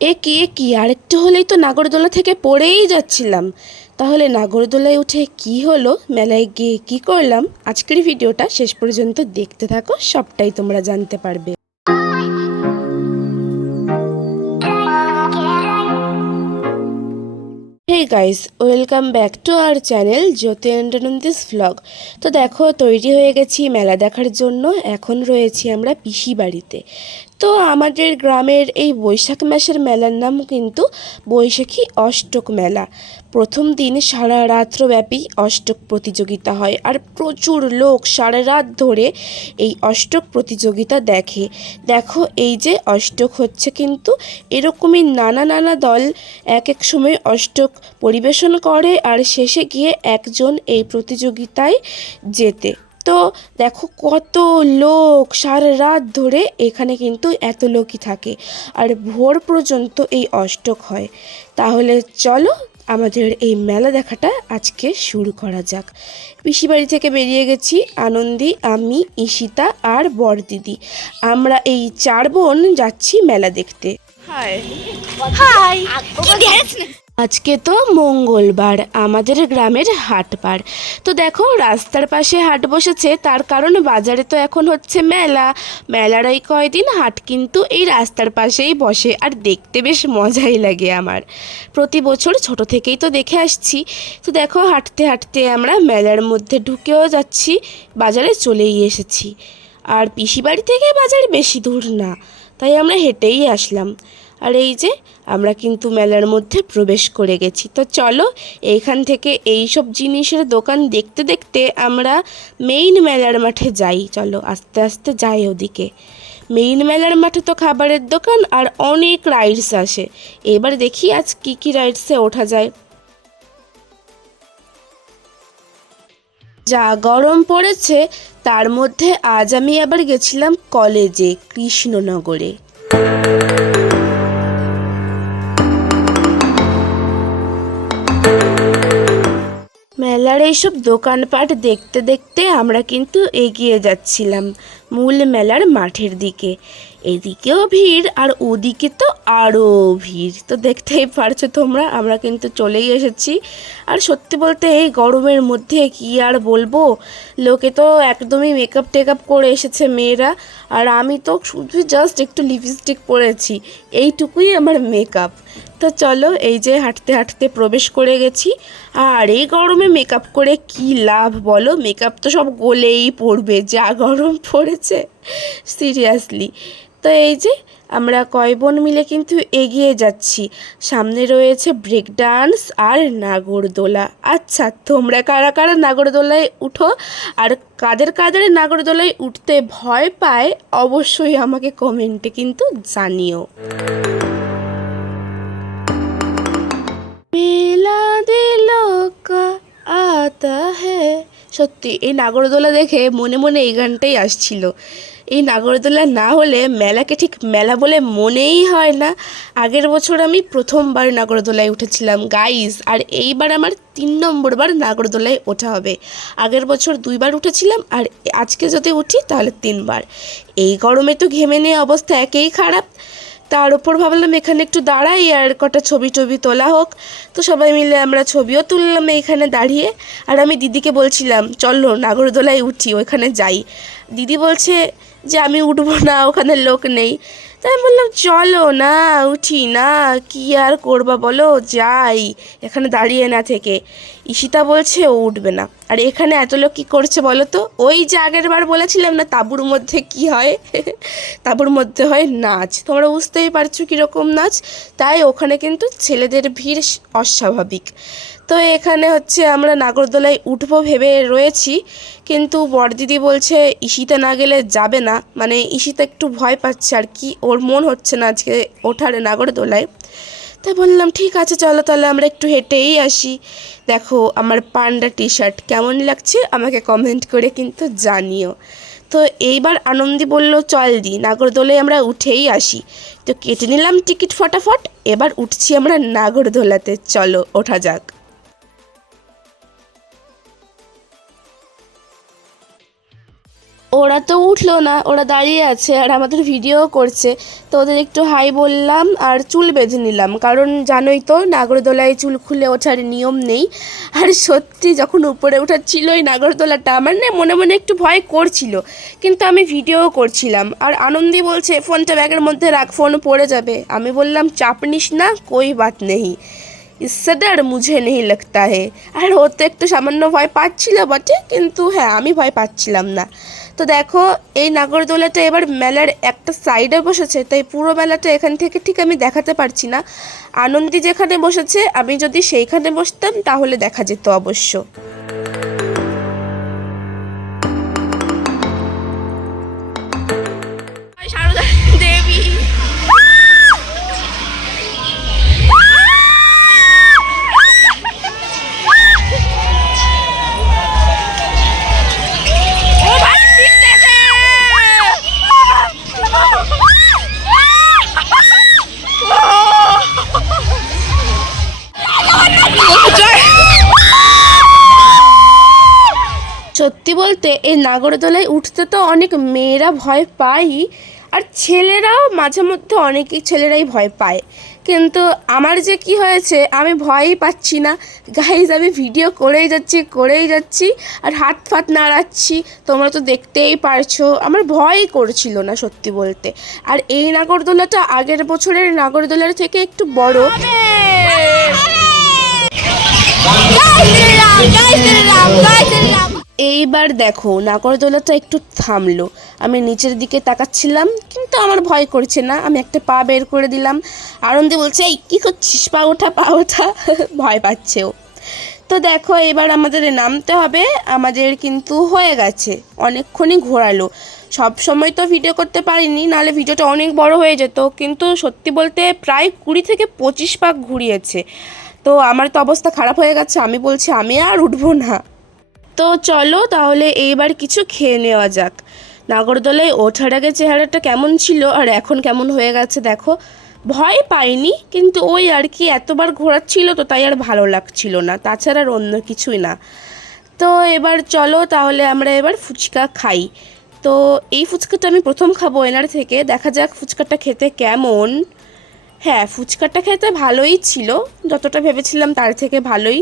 এ কি এ কি? আরেকটু হলেই তো নাগরদোলা থেকে পড়েই যাচ্ছিলাম। তাহলে নাগরদোলায় উঠে কি হলো? মেলায় গিয়ে কি করলাম? আজকের ভিডিওটা শেষ পর্যন্ত দেখতে থাকো, সবটাই তোমরা জানতে পারবে। Hey guys welcome back to our channel Jyoti এন্টারনন্দিস vlog তো দেখো, তৈরি হয়ে গেছি মেলা দেখার জন্য। এখন রয়েছি আমরা পিসি বাড়িতে। তো আমাদের গ্রামের এই বৈশাখ মাসের মেলার নাম কিন্তু বৈশাখী অষ্টক মেলা। প্রথম দিন সারা রাত্রব্যাপী অষ্টক প্রতিযোগিতা হয় আর প্রচুর লোক সারা রাত ধরে এই অষ্টক প্রতিযোগিতা দেখে। দেখো, এই যে অষ্টক হচ্ছে কিন্তু এরকমই নানা নানা দল এক এক সময় অষ্টক পরিবেশন করে আর শেষে গিয়ে একজন এই প্রতিযোগিতায় জেতে। তো দেখো কত লোক সারা রাত ধরে এখানে কিন্তু এত লোকই থাকে। আর ভোর পর্যন্ত এই অষ্টক হয়। তাহলে চলো আমাদের এই মেলা দেখাটা আজকে শুরু করা যাক। পিসিবাড়ি থেকে বেরিয়ে গেছি আনন্দি আমি ঈশিতা আর বড়দিদি আমরা এই চার বোন যাচ্ছি মেলা দেখতে। হায় হাই কি ড্যান্স আজকে তো মঙ্গলবার, আমাদের গ্রামের হাটবার। তো দেখো, রাস্তার পাশে হাট বসেছে, তার কারণ বাজারে তো এখন হচ্ছে মেলা। মেলার ওই কয়দিন হাট কিন্তু এই রাস্তার পাশেই বসে, আর দেখতে বেশ মজাই লাগে আমার। প্রতি বছর ছোট থেকেই তো দেখে আসছি। তো দেখো, হাঁটতে হাঁটতে আমরা মেলার মধ্যে ঢুকেও যাচ্ছি, বাজারে চলেই এসেছি। আর পিসি বাড়ি থেকে বাজার বেশি দূর না, তাই আমরা হেঁটেই আসলাম। আর এই যে, আমরা কিন্তু মেলার মধ্যে প্রবেশ করে গেছি। তো চলো, এইখান থেকে এই সব জিনিসের দোকান দেখতে দেখতে আমরা মেইন মেলার মাঠে যাই। চলো, আস্তে আস্তে যাই ওদিকে। মেইন মেলার মাঠে তো খাবারের দোকান আর অনেক রাইডস আসে। এবার দেখি আজ কি কি রাইডসে ওঠা যায়। যা গরম পড়েছে, তার মধ্যে আজ আমি আবার গেছিলাম কলেজে কৃষ্ণনগরে। মেলার এইসব দোকানপাট দেখতে দেখতে আমরা কিন্তু এগিয়ে যাচ্ছিলাম। মূল মেলার মাঠের দিকে। এদিকেও ভিড় আর ওদিকে তো আরও ভিড়। তো দেখতেই পারছ তোমরা, আমরা কিন্তু চলেই এসেছি। আর সত্যি বলতে এই গরমের মধ্যে কি আর বলব? লোকে তো একদমই মেকআপ টেকআপ করে এসেছে মেয়েরা। আর আমি তো শুধু জাস্ট একটু লিপস্টিক পরেছি। এইটুকুই আমার মেকআপ তো চলো এই যে হাঁটতে হাঁটতে প্রবেশ করে গেছি। আর এই গরমে মেকআপ করে কি লাভ বলো? মেকআপ তো সব গলেই পড়বে। যা গরম পড়েছে সিরিয়াসলি তো এই যে আমরা কয় বোন মিলে কিন্তু এগিয়ে যাচ্ছি। সামনে রয়েছে ব্রেক ডান্স আর নাগরদোলা। আচ্ছা তোমরা কারা কারা নাগরদোলায় উঠো আর কাদের কাদের নাগরদোলায় উঠতে ভয় পায় অবশ্যই আমাকে কমেন্টে কিন্তু জানিও। সত্যি, এই নাগরদোলা দেখে মনে মনে এই গানটাই আসছিল। এই নাগরদোলা না হলে মেলাকে ঠিক মেলা বলে মনেই হয় না। আগের বছর আমি প্রথমবার নাগরদোলায় উঠেছিলাম। গাইস আর এইবার আমার তিন নম্বরবার নাগরদোলায় ওঠা হবে। আগের বছর দুইবার উঠেছিলাম আর আজকে যদি উঠি তাহলে তিনবার। এই গরমে তো ঘেমে নেওয়া অবস্থা একেই খারাপ। তার উপর ভাবলাম এখানে একটু দাঁড়াই আর কটা ছবি টবি তোলা হোক। তো সবাই মিলে আমরা ছবিও তুললাম এখানে দাঁড়িয়ে। আর আমি দিদিকে বলছিলাম, চলো নাগরদোলায় উঠি, ওইখানে যাই। দিদি বলছে যে, আমি উঠবো না, ওখানে লোক নেই। তাই বললাম, চলো না, উঠি না, কি আর করবা বলো, যাই। এখানে দাঁড়িয়ে না থেকে। ঈশিতা বলছে, ও উঠবে না। আর এখানে এত লোক কী করছে বলো তো? ওই যে আগের বার বলেছিলাম না, তাঁবুর মধ্যে কি হয়? তাঁবুর মধ্যে হয় নাচ। তোমরা বুঝতেই পারছ কীরকম নাচ। তাই ওখানে কিন্তু ছেলেদের ভিড় অস্বাভাবিক। তো এখানে হচ্ছে আমরা নাগরদোলায় উঠবো ভেবে রয়েছি, কিন্তু বড়দিদি বলছে ঈশিতা না গেলে যাবে না। মানে ঈশিতা একটু ভয় পাচ্ছে আর কি, ওর মন হচ্ছে না আজকে ওঠার নাগরদোলায়। তাই বললাম, ঠিক আছে, চলো তাহলে আমরা একটু হেঁটেই আসি। দেখো আমার পান্ডা টি শার্ট কেমন লাগছে, আমাকে কমেন্ট করে কিন্তু জানিও। তো এইবার আনন্দি বলল, চল দি, নাগরদোলায় আমরা উঠেই আসি। তো কেটে নিলাম টিকিট ফটাফট, এবার উঠছি আমরা নাগরদোলাতে। চলো, ওঠা যাক। ওরা তো উঠলো না ওরা দাঁড়িয়ে আছে আর আমাদের ভিডিও করছে তো ওদের একটু হাই বললাম আর চুল বেঁধে নিলাম কারণ জানোই তো নাগরদোলায় চুল খুলে ওঠার নিয়ম নেই আর সত্যি যখন উপরে ওঠাচ্ছিল ওই নাগরদোলাটা আমার না মনে মনে একটু ভয় করছিল কিন্তু আমি ভিডিও করছিলাম আর আনন্দি বলছে ফোনটা ব্যাগের মধ্যে রাখ ফোন পড়ে যাবে আমি বললাম চাপ নিস না কই বাত নেই इससे डर मुझे नहीं लगता है আর ও তো একটু সামান্য ভয় পাচ্ছিল বটে কিন্তু হ্যাঁ আমি ভয় পাচ্ছিলাম না তো দেখো, এই নাগরদোলাটা এবার মেলার একটা সাইডে বসেছে, তাই পুরো মেলাটা এখান থেকে ঠিক আমি দেখাতে পারছি না। আনন্দী যেখানে বসেছে, আমি যদি সেইখানে বসতাম, তাহলে দেখা যেত অবশ্য। বলতে এই নাগরদোলায় উঠতে তো অনেক মেয়েরা ভয় পায় আর ছেলেরাও মাঝে মধ্যে অনেকেই ছেলেরাই ভয় পায়। কিন্তু আমার যে কি হয়েছে, আমি ভয়ই পাচ্ছি না। গাইজ আমি ভিডিও করেই যাচ্ছি করেই যাচ্ছি, আর হাত ফাত নাড়াচ্ছি। তোমরা তো দেখতেই পারছ, আমার ভয়ই করছিল না সত্যি বলতে। আর এই নাগরদোলাটা আগের বছরের নাগরদোলার থেকে একটু বড়। এইবার দেখো নাগরদোলাটা একটু থামলো। আমি নিচের দিকে তাকাচ্ছিলাম, কিন্তু আমার ভয় করছে না। আমি একটা পা বের করে দিলাম। আনন্দে বলছে, এই, কী করছিস? পা ওঠা পা ওঠা। ভয় পাচ্ছে ও তো দেখো, এবার আমাদের নামতে হবে। আমাদের কিন্তু হয়ে গেছে। অনেকক্ষণই ঘোরালো। সব সময় তো ভিডিও করতে পারিনি, নাহলে ভিডিওটা অনেক বড় হয়ে যেত। কিন্তু সত্যি বলতে প্রায় কুড়ি থেকে পঁচিশ পাক ঘুরিয়েছে। তো আমার তো অবস্থা খারাপ হয়ে গেছে। আমি বলছি, আমি আর উঠবো না। তো চলো তাহলে এইবার কিছু খেয়ে নেওয়া যাক। নাগরদোলায় ওঠার আগে চেহারাটা কেমন ছিল আর এখন কেমন হয়ে গেছে দেখো। ভয় পাইনি, কিন্তু ওই আর কি এতবার ঘোরাচ্ছিল তো তাই আর ভালো লাগছিল না, তাছাড়া আর অন্য কিছুই না। তো এবার চলো তাহলে আমরা এবার ফুচকা খাই। তো এই ফুচকাটা আমি প্রথম খাব এনার থেকে, দেখা যাক ফুচকাটা খেতে কেমন। হ্যাঁ ফুচকাটা খেতে ভালোই ছিল, যতটা ভেবেছিলাম তার থেকে ভালোই।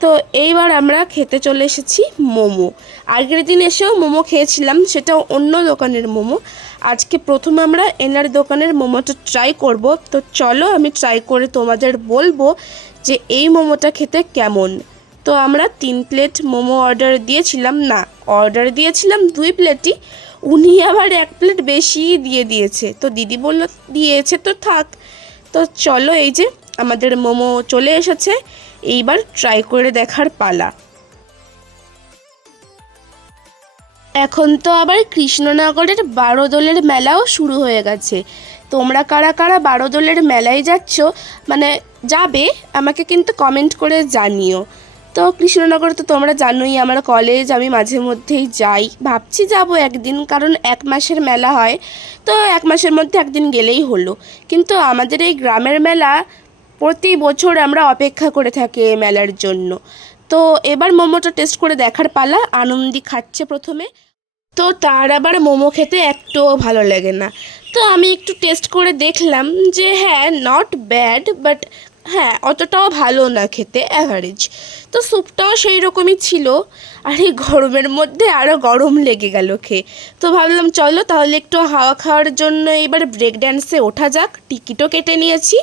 তো এইবার আমরা খেতে চলে এসেছি মোমো। আগের দিন এসেও মোমো খেয়েছিলাম সেটা অন্য দোকানের মোমো। আজকে প্রথম আমরা এনার দোকানের মোমোটা ট্রাই করব। তো চলো আমি ট্রাই করে তোমাদের বলব যে এই মোমোটা খেতে কেমন। তো আমরা তিন প্লেট মোমো অর্ডার দিয়েছিলাম, না অর্ডার দিয়েছিলাম দুই প্লেটই উনি আবার এক প্লেট বেশি দিয়ে দিয়েছে। তো দিদি বলল, দিয়েছে তো থাক। তো চলো এই যে আমাদের মোমো চলে এসেছে। এইবার ট্রাই করে দেখার পালা। এখন তো আবার কৃষ্ণনগরের বারো দোলের মেলাও শুরু হয়ে গেছে। তোমরা কারা কারা বারো দোলের মেলায় যাচ্ছ মানে যাবে, আমাকে কিন্তু কমেন্ট করে জানিও। তো কৃষ্ণনগর তো তোমরা জানোই, আমার কলেজ আমি মাঝে মধ্যেই যাই। ভাবছি যাব একদিন, কারণ এক মাসের মেলা হয়। তো এক মাসের মধ্যে একদিন গেলেই হলো। কিন্তু আমাদের এই গ্রামের মেলা প্রতি বছর আমরা অপেক্ষা করে থাকি এই মেলার জন্য। তো এবার মোমোটা টেস্ট করে দেখার পালা আনন্দি খাচ্ছে প্রথমে। তো তার আবার মোমো খেতে একটুও ভালো লাগে না। তো আমি একটু টেস্ট করে দেখলাম যে হ্যাঁ নট ব্যাড বাট হ্যাঁ অতটাও ভালো না খেতে অ্যাভারেজ তো স্যুপটাও সেই রকমই ছিল, আর এই গরমের মধ্যে আরও গরম লেগে গেল খেয়ে। তো ভাবলাম, চলো তাহলে একটু হাওয়া খাওয়ার জন্য এইবার ব্রেক ড্যান্সে ওঠা যাক। টিকিটও কেটে নিয়েছি।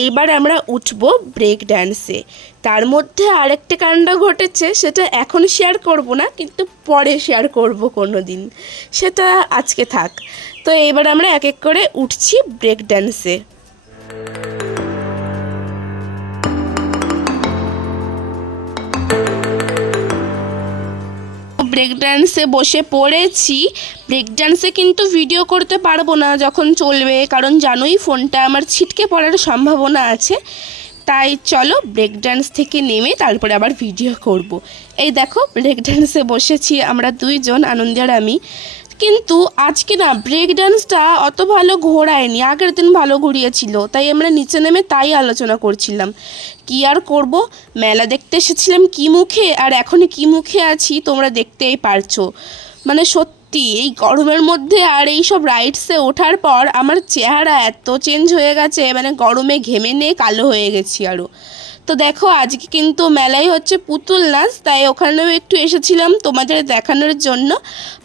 এইবার আমরা উঠবো ব্রেক ড্যান্সে তার মধ্যে আরেকটা কাণ্ড ঘটেছে, সেটা এখন শেয়ার করব না, কিন্তু পরে শেয়ার করব কোনো দিন সেটা আজকে থাক। তো এবার আমরা এক এক করে উঠছি ব্রেক ড্যান্সে ব্রেক ডান্সে বসে পড়েছি ব্রেক ডান্সে কিন্তু ভিডিও করতে পারব না যখন চলবে, কারণ জানোই ফোনটা আমার ছিটকে পড়ার সম্ভাবনা আছে তাই চলো ব্রেক ডান্স থেকে নেমে তারপরে আবার ভিডিও করব। এই দেখো ব্রেক ডান্সে বসেছি আমরা দুইজন, আনন্দের আমি কিন্তু আজকে না ব্রেক ডান্সটা অত ভালো ঘোরায়নি। আগের দিন ভালো ঘুরিয়েছিল। তাই আমরা নিচে নেমে তাই আলোচনা করছিলাম। কি আর করব? মেলা দেখতে এসেছিলাম কি মুখে? আর এখন কি মুখে আছি তোমরা দেখতেই পারছ। মানে সত্যি সত্যি এই গরমের মধ্যে আর এই সব রাইডসে ওঠার পর আমার চেহারা এত চেঞ্জ হয়ে গেছে মানে গরমে ঘেমে নিয়ে কালো হয়ে গেছি আরও তো দেখো, আজকে কিন্তু মেলায় হচ্ছে পুতুল নাচ, তাই ওখানেও একটু এসেছিলাম তোমাদের দেখানোর জন্য।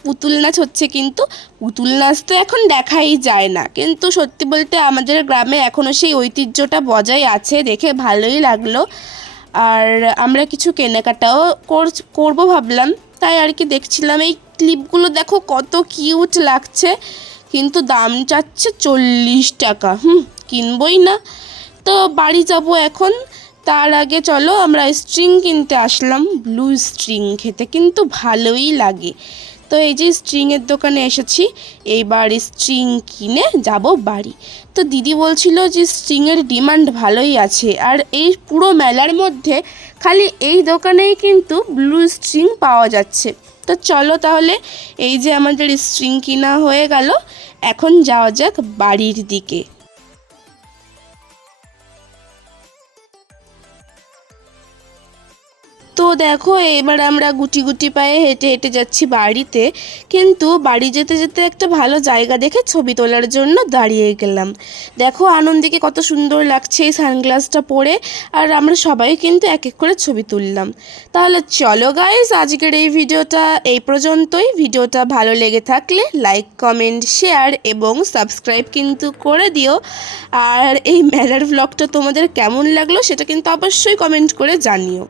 পুতুল নাচ হচ্ছে কিন্তু, পুতুল নাচ তো এখন দেখাই যায় না। কিন্তু সত্যি বলতে আমাদের গ্রামে এখনও সেই ঐতিহ্যটা বজায় আছে, দেখে ভালোই লাগল। আর আমরা কিছু কেনাকাটাও কর- করব ভাবলাম। তাই আর কি দেখছিলাম, এই ক্লিপগুলো দেখো কত কিউট লাগছে। কিন্তু দাম চাচ্ছে চল্লিশ টাকা, হুম, কিনবই না। তো বাড়ি যাব এখন। তার আগে চলো আমরা স্ট্রিং কিনতে আসলাম ব্লু স্ট্রিং খেতে কিন্তু ভালোই লাগে। তো এই যে স্ট্রিংয়ের দোকানে এসেছি, এইবার স্ট্রিং কিনে যাব বাড়ি। তো দিদি বলছিল যে স্ট্রিংয়ের ডিমান্ড ভালোই আছে, আর এই পুরো মেলার মধ্যে খালি এই দোকানেই কিন্তু ব্লু স্ট্রিং পাওয়া যাচ্ছে। তো চলো তাহলে এই যে আমাদের স্ট্রিং কিনা হয়ে গেল, এখন যাওয়া যাক বাড়ির দিকে। দেখো, এবার আমরা গুটি গুটি পায়ে হেঁটে হেঁটে যাচ্ছি বাড়িতে। কিন্তু বাড়ি যেতে যেতে একটা ভালো জায়গা দেখে ছবি তোলার জন্য দাঁড়িয়ে গেলাম। দেখো আনন্দিকে কত সুন্দর লাগছে এই সানগ্লাসটা পরে, আর আমরা সবাই কিন্তু এক এক করে ছবি তুললাম। তাহলে চলো গাইস আজকের এই ভিডিওটা এই পর্যন্তই। ভিডিওটা ভালো লেগে থাকলে লাইক কমেন্ট শেয়ার এবং সাবস্ক্রাইব কিন্তু করে দিও। আর এই মেলার ব্লগটা তোমাদের কেমন লাগল সেটা কিন্তু অবশ্যই কমেন্ট করে জানিও।